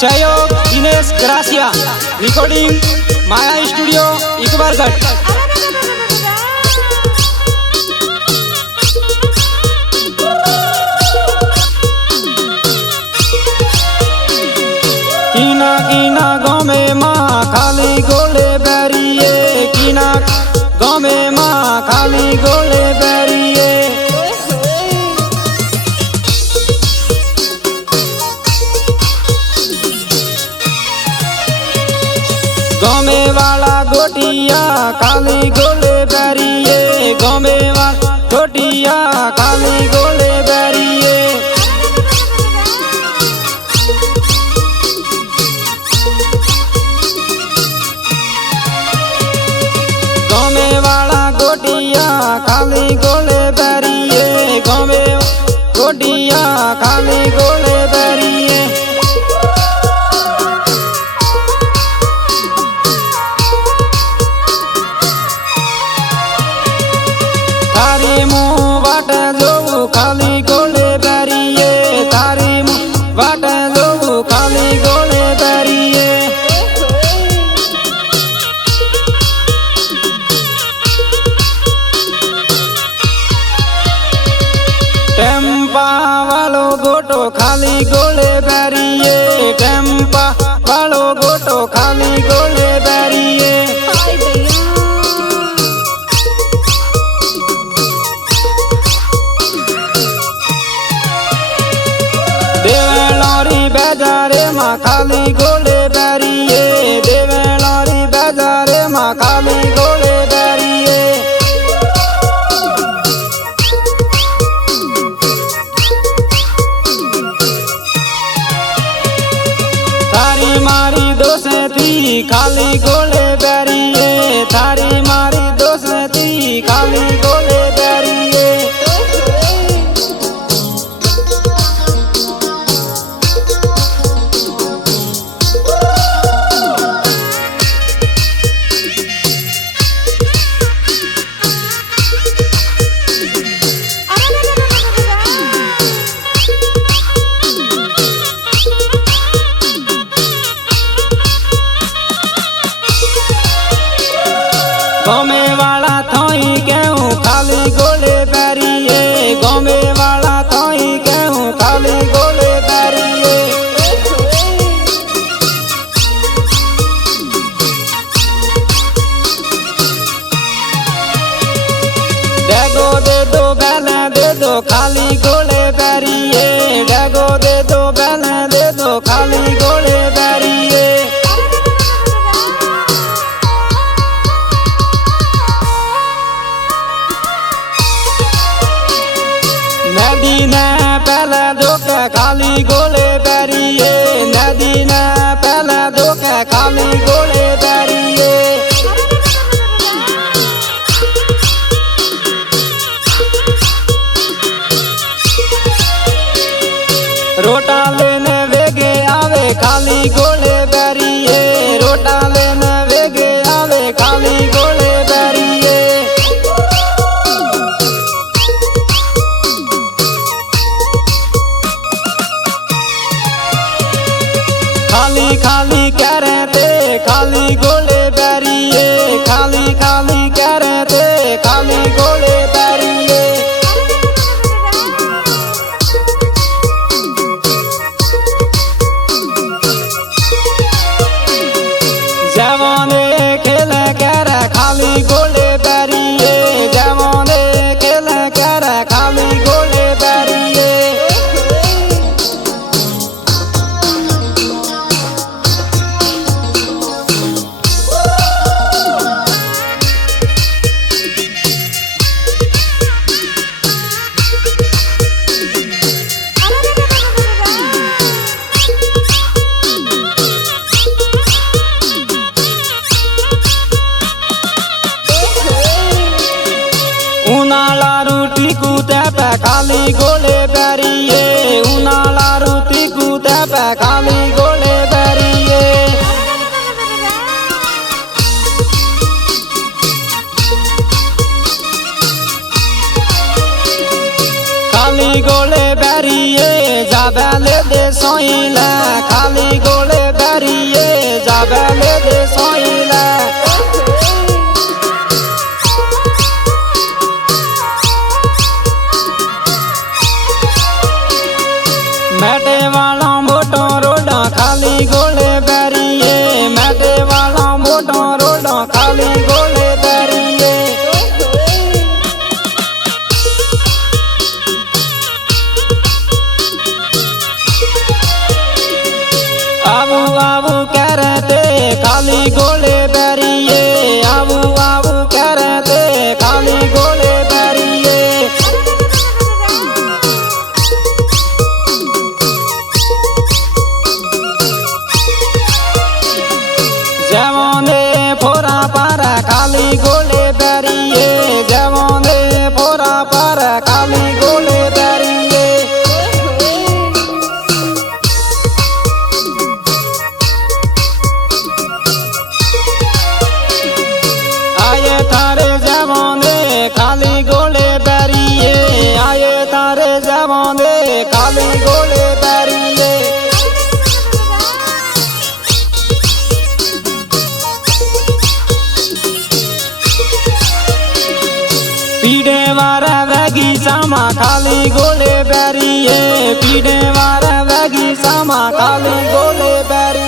सहयोग Dinesh gratia, recording माया studio इकबारगढ़। कीना कीना गाँव में माँ खाली गोले बैरिए, कीना गाँव में माँ खाली गोले बैरिए। गाँव में वाला गोटिया खाली गोले बैरिए, गाँव में वाला गोटिया खाली गोले बैरिए। गाँव में वाला गोटिया खाली गोले बैरिए, गाँव में गोटिया खाली गोले बैरिए। थारी मुँह बाट जो खाली गोले बैरिए, थारी मुँह बाट जो खाली गोले बैरिए। टेम्पा वालो गोटो खाली गोले बैरिए, टेम्पा वालो गोटो खाली गोले बैरिए। देवलारी बाजारे माँ खाली गोले बैरिए, देवलारी बाजारे माँ खाली गोले बैरिए। थारी मारी दोसे थी खाली गोले बैरिए, थारी मारी दोसे थी खाली गोले बैरिए। गाँव में वाला थाई गेहूँ खाली गोले बैरिए, गाँव में वाला थाई गेहूँ खाली गोले बैरिए। डेगो दे दो बैले दे दो खाली गोले बैरिए, डेगो दे दो बैले दे दो खाली गोले बैरिए। नदी ने पहले धोके खाली गोले बैरिए, नदी ने पहले धोके खाली गोले बैरिए। रोटा लेने वेगे आवे खाली गोले बैरिए, रोटा लेने वेगे आवे खाली गोले बैरिए। खाली खाली कह रहे थे खाली गोले बैरिए, खाली खाली कह रहे थे खाली गोले बैरिए। जवाने खेले कह रहे खाली गोले बैरिए, जवाने खेले कह रहे खाली गोले बैरिए। उनाला रोटी कूते पे खाली गोले बैरिए, उनाला रोटी कूते पे खाली गोले बैरिए। खाली गोले बैरिए जाबे ले दे सोइला, खाली गोले खाली गोले बैरिए आबू आबू कह रहे थे खाली गोले बैरिए आबू आबू कह रहे थे खाली गोले बैरिए जवाने फोरा पर खाली गोले बैरिए जवाने फोरा पर खाली गोले बैरिए आए थारे जवाने खाली गोले बैरिए आए थारे जवाने खाली गोले बैरिए पीड़े वारा वैगी सामा खाली गोले बैरिए पीड़े वारा वैगी सामा खाली गोले बैरिए